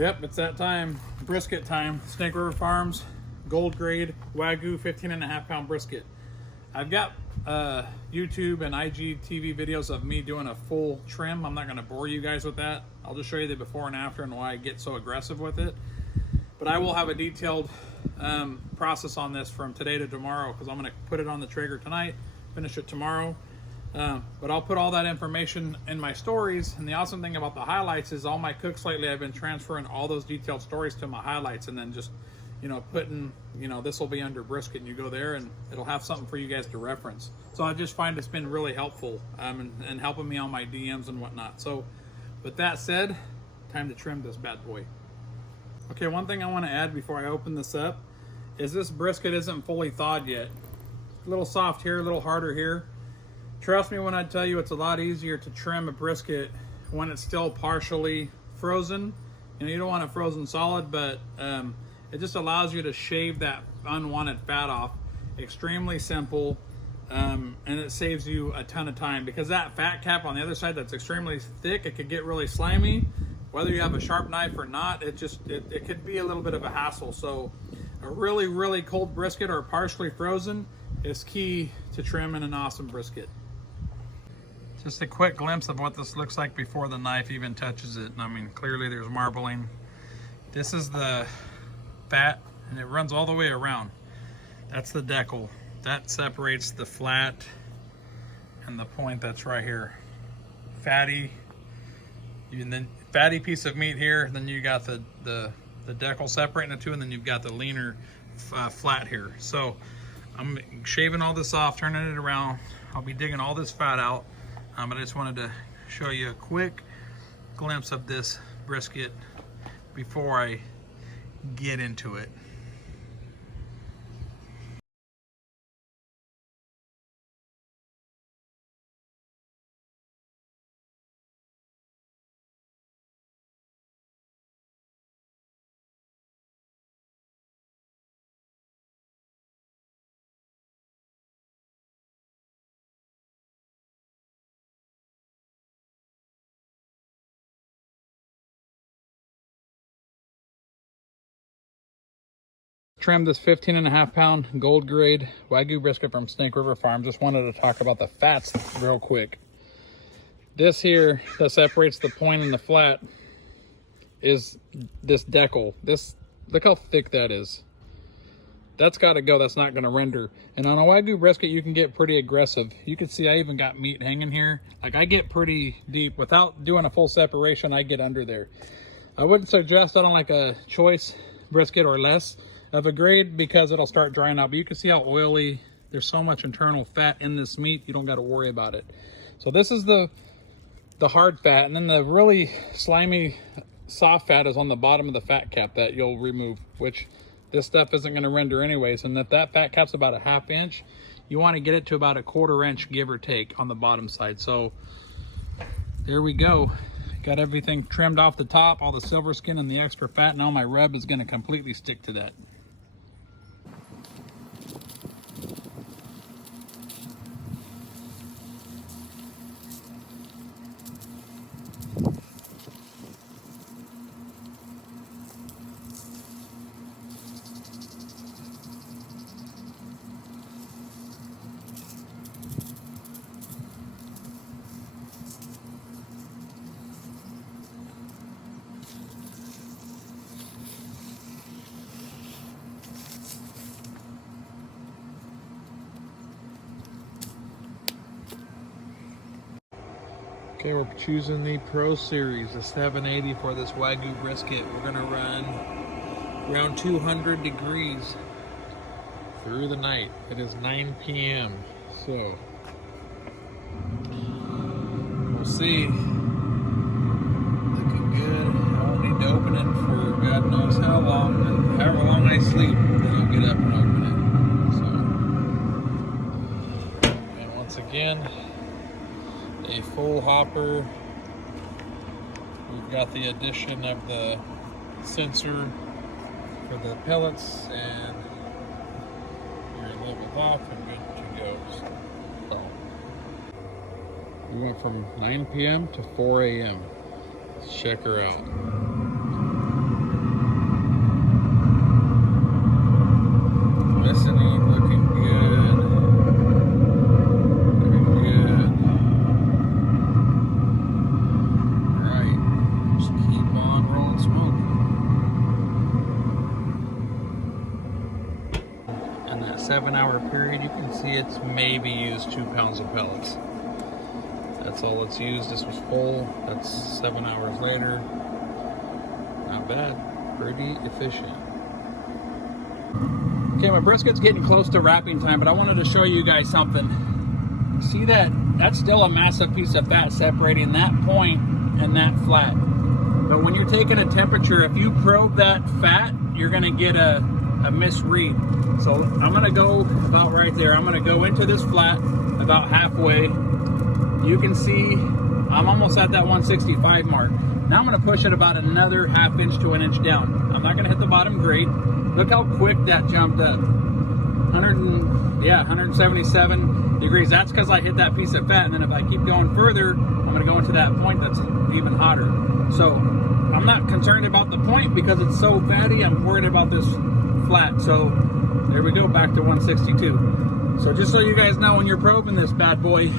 Yep, it's that time. Brisket time. Snake River Farms, gold grade Wagyu 15.5-pound brisket. I've got YouTube and IGTV videos of me doing a full trim. I'm not going to bore you guys with that. I'll just show you the before and after and why I get so aggressive with it. But I will have a detailed process on this from today to tomorrow, because I'm going to put it on the Traeger tonight, finish it tomorrow. But I'll put all that information in my stories. And the awesome thing about the highlights is all my cooks lately, I've been transferring all those detailed stories to my highlights, and then just, you know, putting, you know, this will be under brisket, and you go there and it'll have something for you guys to reference. So I just find it's been really helpful and helping me on my DMs and whatnot. So with that said, time to trim this bad boy. Okay, one thing I want to add before I open this up is this brisket isn't fully thawed yet. A little soft here, a little harder here. Trust me when I tell you it's a lot easier to trim a brisket when it's still partially frozen. You know, you don't want it frozen solid, but it just allows you to shave that unwanted fat off. Extremely simple, and it saves you a ton of time, because that fat cap on the other side that's extremely thick, it could get really slimy. Whether you have a sharp knife or not, it could be a little bit of a hassle. So a really, really cold brisket or partially frozen is key to trimming an awesome brisket. Just a quick glimpse of what this looks like before the knife even touches it. I mean, clearly there's marbling. This is the fat, and it runs all the way around. That's the decal. That separates the flat and the point that's right here. Fatty, and then fatty piece of meat here, then you got the decal separating the two, and then you've got the leaner flat here. So I'm shaving all this off, turning it around. I'll be digging all this fat out. But I just wanted to show you a quick glimpse of this brisket before I get into it. Trimmed this 15.5-pound gold grade Wagyu brisket from Snake River Farm. Just wanted to talk about the fats real quick. This here that separates the point and the flat is this decal. This, look how thick that is. That's got to go. That's not going to render. And on a Wagyu brisket, you can get pretty aggressive. You can see I even got meat hanging here. Like, I get pretty deep. Without doing a full separation, I get under there. I wouldn't suggest it on like a choice brisket or less of a grade, because it'll start drying out. But you can see how oily, there's so much internal fat in this meat, you don't got to worry about it. So this is the hard fat, and then the really slimy soft fat is on the bottom of the fat cap that you'll remove, which this stuff isn't going to render anyways. And if that fat cap's about a 1/2 inch, you want to get it to about a 1/4 inch, give or take, on the bottom side. So there we go. Got everything trimmed off the top, all the silver skin and the extra fat. Now my rub is going to completely stick to that. Okay, we're choosing the Pro Series, the 780 for this Wagyu brisket. We're gonna run around 200 degrees through the night. It is 9 p.m. So we'll see. Looking good. I won't need to open it for God knows how long, and however long I sleep, then I'll get up and open it. So, and once again, a full hopper. We've got the addition of the sensor for the pellets, and you're leveled off and good to go. So we went from 9 p.m. to 4 a.m. Let's check her out. 7-hour period, you can see it's maybe used 2 pounds of pellets. That's all it's used. This was full. That's 7 hours later. Not bad. Pretty efficient. Okay, my brisket's getting close to wrapping time, but I wanted to show you guys something. See that? That's still a massive piece of fat separating that point and that flat. But when you're taking a temperature, if you probe that fat, you're gonna get a misread. So I'm gonna go about right there. I'm gonna go into this flat about halfway. You can see I'm almost at that 165 mark. Now I'm gonna push it about another ½ inch to 1 inch down. I'm not gonna hit the bottom grate. Look how quick that jumped up. 177 degrees. That's because I hit that piece of fat, and then if I keep going further, I'm gonna go into that point that's even hotter. So I'm not concerned about the point because it's so fatty. I'm worried about this flat. So there we go, back to 162. So just so you guys know, when you're probing this bad boy,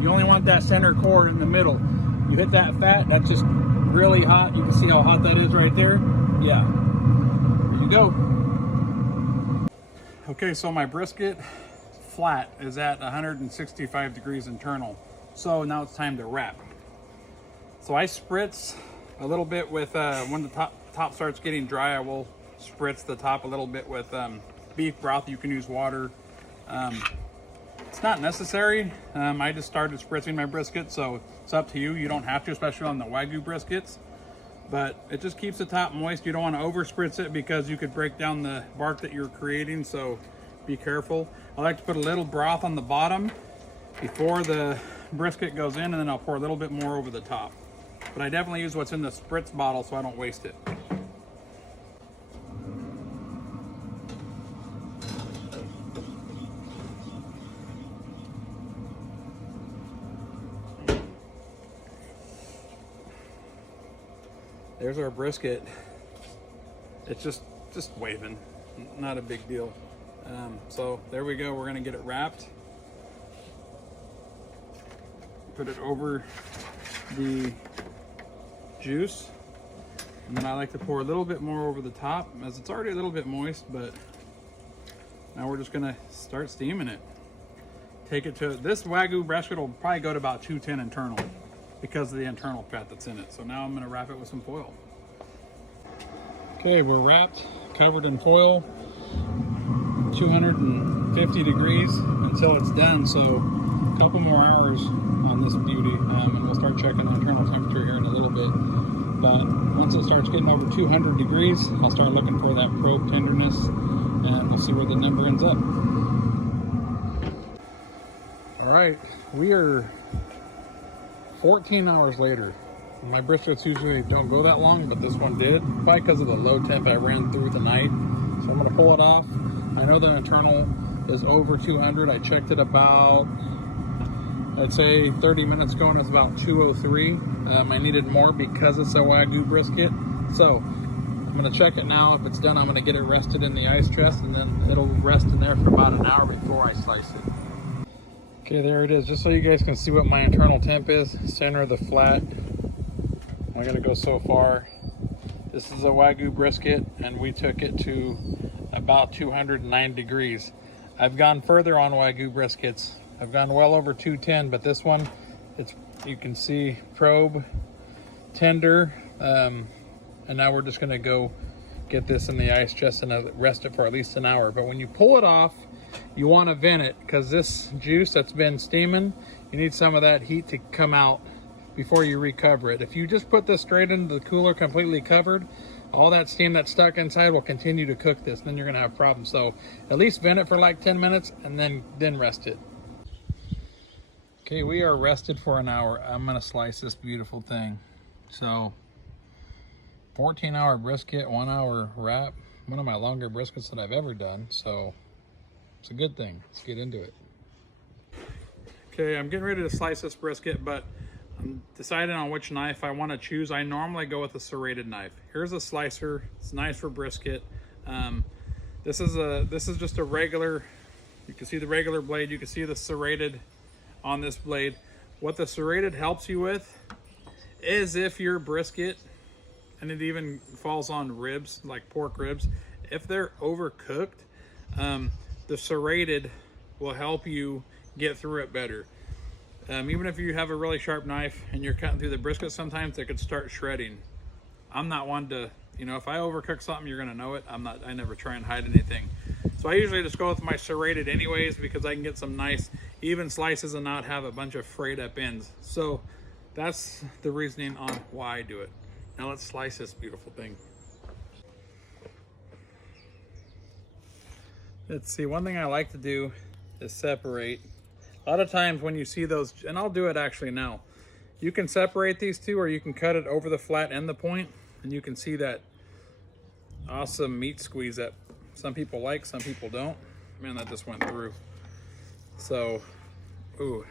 you only want that center core in the middle. You hit that fat, that's just really hot. You can see how hot that is right there. Yeah, there you go. Okay, so my brisket flat is at 165 degrees internal. So now it's time to wrap. So I spritz a little bit with, when the top starts getting dry, I will spritz the top a little bit with beef broth. You can use water. It's not necessary. I just started spritzing my brisket, so it's up to you. You don't have to, especially on the Wagyu briskets. But it just keeps the top moist. You don't want to over spritz it because you could break down the bark that you're creating, so be careful. I like to put a little broth on the bottom before the brisket goes in, and then I'll pour a little bit more over the top. But I definitely use what's in the spritz bottle so I don't waste it. There's our brisket. It's just waving, not a big deal. So there we go. We're gonna get it wrapped. Put it over the juice, and then I like to pour a little bit more over the top, as it's already a little bit moist. But now we're just gonna start steaming it. Take it to, this Wagyu brisket will probably go to about 210 internal because of the internal fat that's in it. So now I'm gonna wrap it with some foil. Okay, we're wrapped, covered in foil, 250 degrees until it's done. So a couple more hours on this beauty, and we'll start checking the internal temperature here in a little bit. But once it starts getting over 200 degrees, I'll start looking for that probe tenderness, and we'll see where the number ends up. All right, we are 14 hours later. My briskets usually don't go that long, but this one did, probably because of the low temp I ran through the night. So I'm gonna pull it off. I know the internal is over 200. I checked it about, I'd say 30 minutes ago, and it's about 203. I needed more because it's a Wagyu brisket. So I'm gonna check it now. If it's done, I'm gonna get it rested in the ice chest, and then it'll rest in there for about an hour before I slice it. Okay, there it is. Just so you guys can see what my internal temp is, center of the flat. I'm gonna go so far. This is a Wagyu brisket, and we took it to about 209 degrees. I've gone further on Wagyu briskets. I've gone well over 210, but this one, it's, you can see probe, tender, and now we're just gonna go get this in the ice chest and rest it for at least an hour. But when you pull it off, you want to vent it, because this juice that's been steaming, you need some of that heat to come out before you recover it. If you just put this straight into the cooler completely covered, all that steam that's stuck inside will continue to cook this, and then you're gonna have problems. So at least vent it for like 10 minutes and then rest it. Okay, we are rested for an hour. I'm gonna slice this beautiful thing. So 14-hour brisket, 1 hour wrap. One of my longer briskets that I've ever done, so it's a good thing. Let's get into it. Okay, I'm getting ready to slice this brisket, but I'm deciding on which knife I want to choose. I normally go with a serrated knife. Here's a slicer. It's nice for brisket. This is just a regular. You can see the regular blade. You can see the serrated on this blade. What the serrated helps you with is if your brisket, and it even falls on ribs, like pork ribs, if they're overcooked, the serrated will help you get through it better. Even if you have a really sharp knife and you're cutting through the brisket, sometimes it could start shredding. I'm not one to, you know, if I overcook something, you're gonna know it. I never try and hide anything. So I usually just go with my serrated anyways, because I can get some nice even slices and not have a bunch of frayed up ends. So that's the reasoning on why I do it. Now let's slice this beautiful thing. Let's see, one thing I like to do is separate. A lot of times when you see those, and I'll do it actually now, you can separate these two, or you can cut it over the flat and the point, and you can see that awesome meat squeeze that some people like, some people don't. Man, that just went through. So, ooh.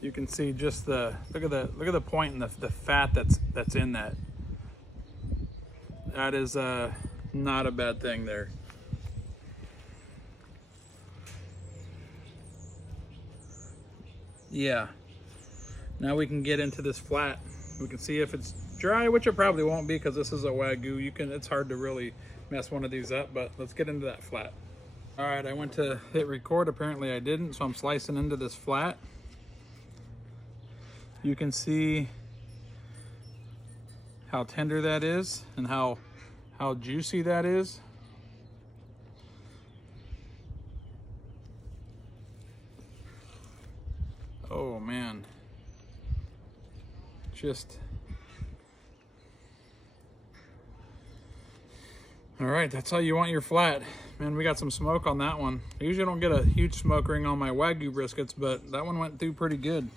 You can see just the, look at the point and the fat that's in that. That is not a bad thing there. Yeah. Now we can get into this flat. We can see if it's dry, which it probably won't be because this is a Wagyu. It's hard to really mess one of these up, but let's get into that flat. All right, I went to hit record. Apparently I didn't, so I'm slicing into this flat. You can see how tender that is and how juicy that is. Oh man, just all right. That's how you want your flat, man. We got some smoke on that one. I usually don't get a huge smoke ring on my Wagyu briskets, but that one went through pretty good.